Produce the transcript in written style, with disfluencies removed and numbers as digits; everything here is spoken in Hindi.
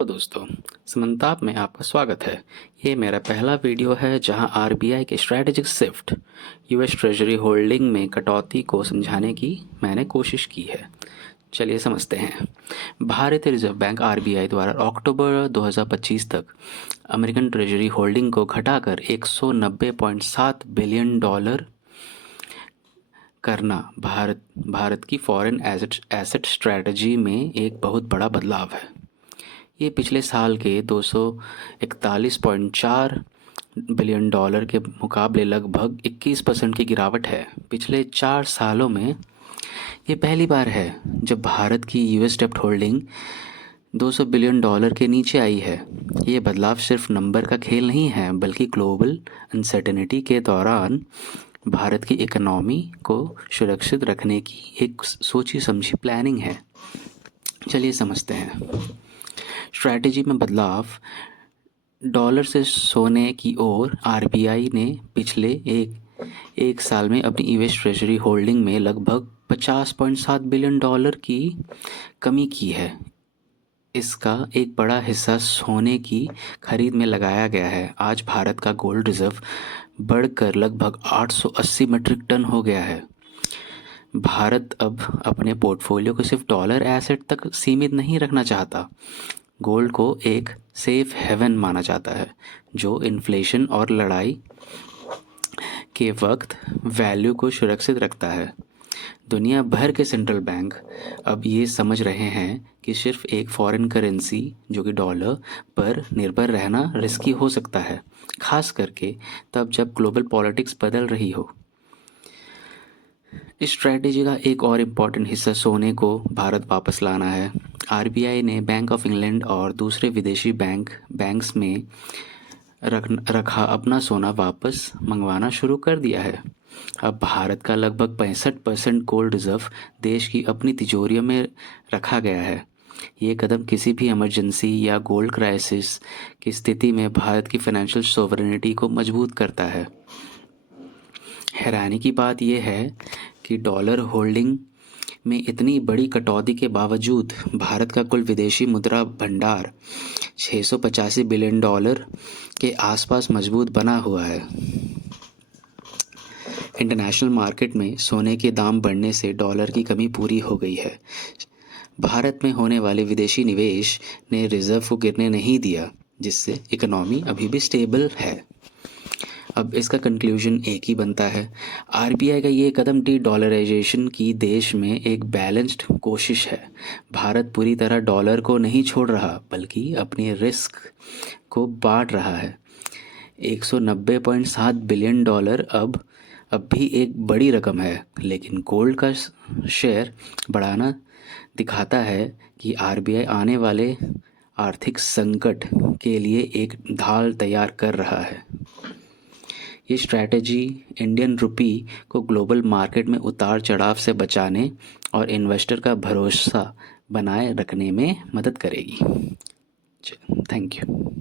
तो दोस्तों, समन्ताप में आपका स्वागत है। ये मेरा पहला वीडियो है जहां आरबीआई के strategic shift US treasury holding में कटौती को समझाने की मैंने कोशिश की है। चलिए समझते हैं। भारतीय रिजर्व बैंक आरबीआई द्वारा अक्टूबर 2025 तक अमेरिकन ट्रेजरी होल्डिंग को घटाकर 190.7 बिलियन डॉलर करना भारत की फॉरेन एसेट स्ट्रैटेजी में एक बहुत बड़ा बदलाव है। ये पिछले साल के 241.4 बिलियन डॉलर के मुकाबले लगभग 21% की गिरावट है। पिछले 4 सालों में ये पहली बार है जब भारत की यूएस डेब्ट होल्डिंग 200 बिलियन डॉलर के नीचे आई है। ये बदलाव सिर्फ नंबर का खेल नहीं है, बल्कि ग्लोबल अनसर्टेनिटी के दौरान भारत की इकोनॉमी को सुरक्षित रखने की एक सोची समझी प्लानिंग है। चलिए समझते हैं। स्ट्रैटेजी में बदलाव। डॉलर से सोने की ओर आरबीआई ने पिछले एक साल में अपनी यूएस ट्रेजरी होल्डिंग में लगभग 50.7 बिलियन डॉलर की कमी की है। इसका एक बड़ा हिस्सा सोने की खरीद में लगाया गया है। आज भारत का गोल्ड रिजर्व बढ़कर लगभग 880 मीट्रिक टन हो गया है। भारत अब अपने पोर्टफोलियो को सिर्फ डॉलर एसेट तक सीमित नहीं रखना चाहता। गोल्ड को एक सेफ हेवन माना जाता है जो इन्फ्लेशन और लड़ाई के वक्त वैल्यू को सुरक्षित रखता है। दुनिया भर के सेंट्रल बैंक अब ये समझ रहे हैं कि सिर्फ एक फॉरेन करेंसी जो कि डॉलर पर निर्भर रहना रिस्की हो सकता है, खास करके तब जब ग्लोबल पॉलिटिक्स बदल रही हो। इस स्ट्रैटेजी का एक और इम्पॉर्टेंट हिस्सा सोने को भारत वापस लाना है। आरबीआई ने बैंक ऑफ इंग्लैंड और दूसरे विदेशी बैंक्स में रखा अपना सोना वापस मंगवाना शुरू कर दिया है। अब भारत का लगभग 65% गोल्ड रिजर्व देश की अपनी तिजोरियों में रखा गया है। ये कदम किसी भी इमरजेंसी या गोल्ड क्राइसिस की स्थिति में भारत की फाइनेंशियल सोवरेनिटी को मजबूत करता है। हैरानी की बात यह है कि डॉलर होल्डिंग में इतनी बड़ी कटौती के बावजूद भारत का कुल विदेशी मुद्रा भंडार 685 बिलियन डॉलर के आसपास मजबूत बना हुआ है। इंटरनेशनल मार्केट में सोने के दाम बढ़ने से डॉलर की कमी पूरी हो गई है। भारत में होने वाले विदेशी निवेश ने रिजर्व को गिरने नहीं दिया, जिससे इकोनॉमी अभी भी स्टेबल है। अब इसका कंक्लूजन एक ही बनता है। आरबीआई का ये कदम डी डॉलराइजेशन की देश में एक बैलेंस्ड कोशिश है। भारत पूरी तरह डॉलर को नहीं छोड़ रहा, बल्कि अपनी रिस्क को बांट रहा है। 190.7 बिलियन डॉलर अब भी एक बड़ी रकम है, लेकिन गोल्ड का शेयर बढ़ाना दिखाता है कि आरबीआई आने वाले आर्थिक संकट के लिए एक ढाल तैयार कर रहा है। ये स्ट्रैटेजी इंडियन रुपी को ग्लोबल मार्केट में उतार चढ़ाव से बचाने और इन्वेस्टर का भरोसा बनाए रखने में मदद करेगी। Thank you.